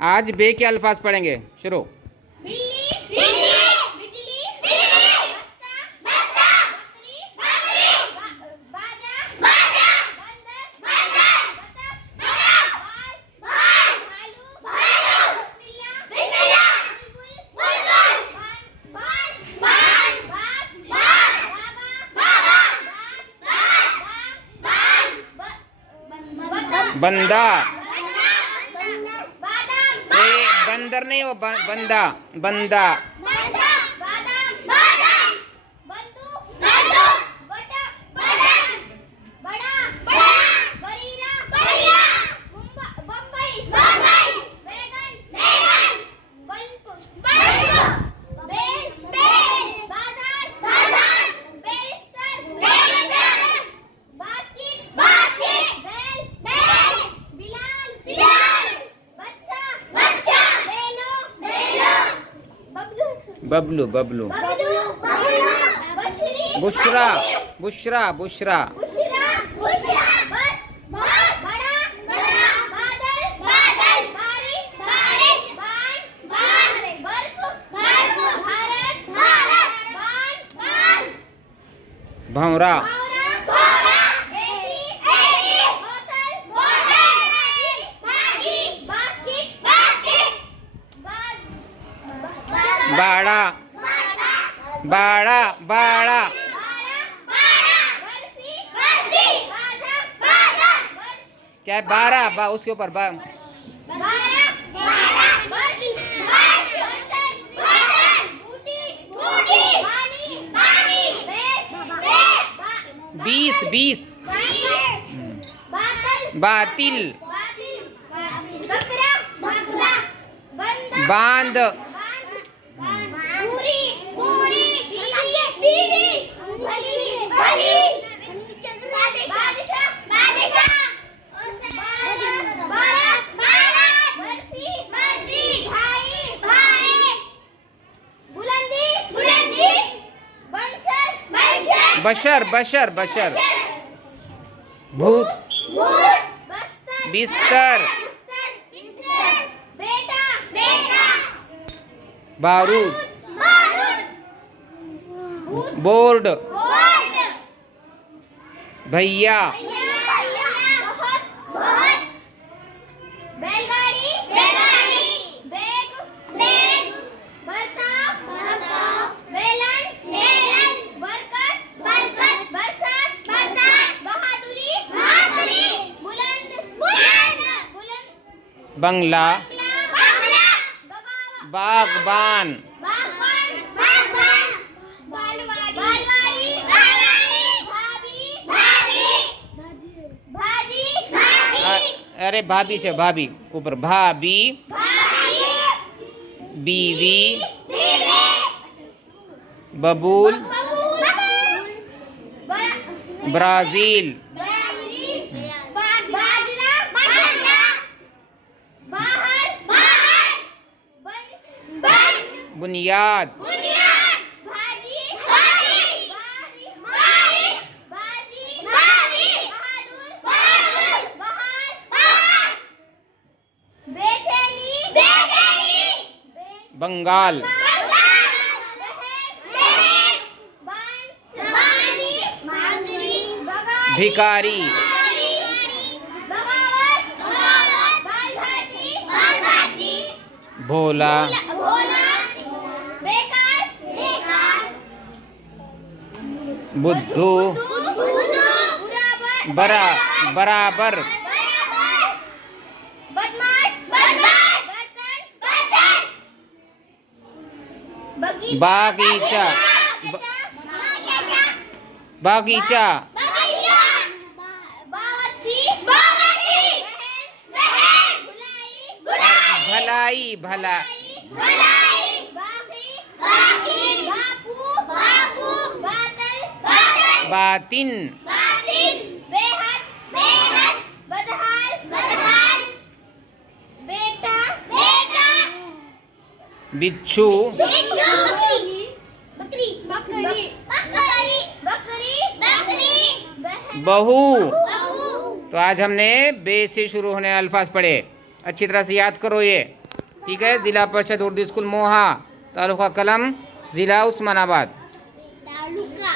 आज बे के अल्फाज पढ़ेंगे। शुरू। बिल्ली, बिल्ली, बिजली, बिजली, बस्ता, बस्ता, बकरी, बकरी, बाजा, बाजा, बंदर, बंदर, बतख, बतख, बाल, बाल, भालू, भालू, बिस्मिल्लाह, बिस्मिल्लाह, बुलबुल, बुलबुल, बाज, बाज, बाज, बाबा, बाबा, बाग, बाग, बाग, बंदा। बंदर, बंदर नहीं हो, बंदा, बंदा। बंदा, बादाम, बादाम, बंदूक, बंदूक, बटक, बटक, बड़ा, बड़ा, बरीरा, बरीरा, बम्बई, बम्बई, बैगन, बैगन, बल्ब, बल्ब, बेल, बेल, बाजार, बाजार, बैरिस्टर, बैरिस्टर, बास्केट, बास्केट, बैल, बैल, बिलाल, बिलाल, बच्चा, बच्चा, बेलो, बेलो, बबलू, बबलू, बबलू। बबलू, बबलू, बशरी, बुशरा, बुशरा, बुशरा। बुशरा, बुशरा, बस, बस, बड़ा, बड़ा, बादल, बादल, बारिश, बारिश, बान, बान, बर्फ, बर्फ, भारत, भारत, बान, बान, भंवरा, भौरा, भौरा, एरी, एरी, बोतल, बोतल, भागी, भागी, बास्केट, बास्केट, बाड़ा, बाड़ा, बाड़ा। बरसी, बरसी, बाजा, बाजा, क्या है? 12 उसके ऊपर बारह, बारह, वर्ष, वर्ष, बर्तन, बर्तन, बूटी, बूटी, पानी, पानी, बेस, बेस, 20 बातल, बातिल, बातिल, बकरा, बकरा, बंदा, बांद, पूरी, पूरी, बीड़ी, बीड़ी, भली, भली, बादशाह, बादशाह, भारत, भारत, बरसी, बरसी, भाई, भाई, बुलंदी, बुलंदी, बंशर, बंशर, बशर, बशर, बशर। भूत, भूत, बस्तर, बिस्तर, बिस्तर, बिस्तर, बेटा, बेटा, बारूद, बारूद, बोर्ड, बोर्ड, भैया, बहुत, बहुत, बैलगाड़ी, बैलगाड़ी, बैग, बैग, बर्ताव, बर्ताव, बेलन, बेलन, बरकत, बरकत, बरसात, बरसात, बहादुरी, बहादुरी, बुलंद, बुलंद, बुलंद, बंगला, बांग्ला, बगावत, बागबान, बागवान, बागवान, बालवाड़ी, बालवाड़ी, भाभी, भाभी, भाजी, भाजी, अरे भाभी से भाभी ऊपर, भाभी, भाभी, बीवी, बीवी, बबूल, बबूल, ब्राजील, बाजरा, बाजरा, बाहर, बाहर, बंश, बुनियाद, बुनियाद, भाजी, भाजी, बारिश, बाजी, बाजी, बहादुर, बहादुर, बहार, बहार, बेचैनी, बेचैनी, बंगाल, भिखारी, भोला, बुद्धू, बरा, बराबर, बदमाश, बदमाश, बर्तन, बर्तन, बागीचा, बागीचा, भलाई, भला, बातिन, बेहद, बदहाल, बेटा, बेटा, बिच्छू, बकरी, बकरी, बकरी, बहू। बहू, तो आज हमने बे से शुरू होने अल्फाज पढ़े। अच्छी तरह से याद करो ये। ठीक है। ज़िला परिषद उर्दू स्कूल मोहा, तालुका कलम, ज़िला उस्मानाबाद।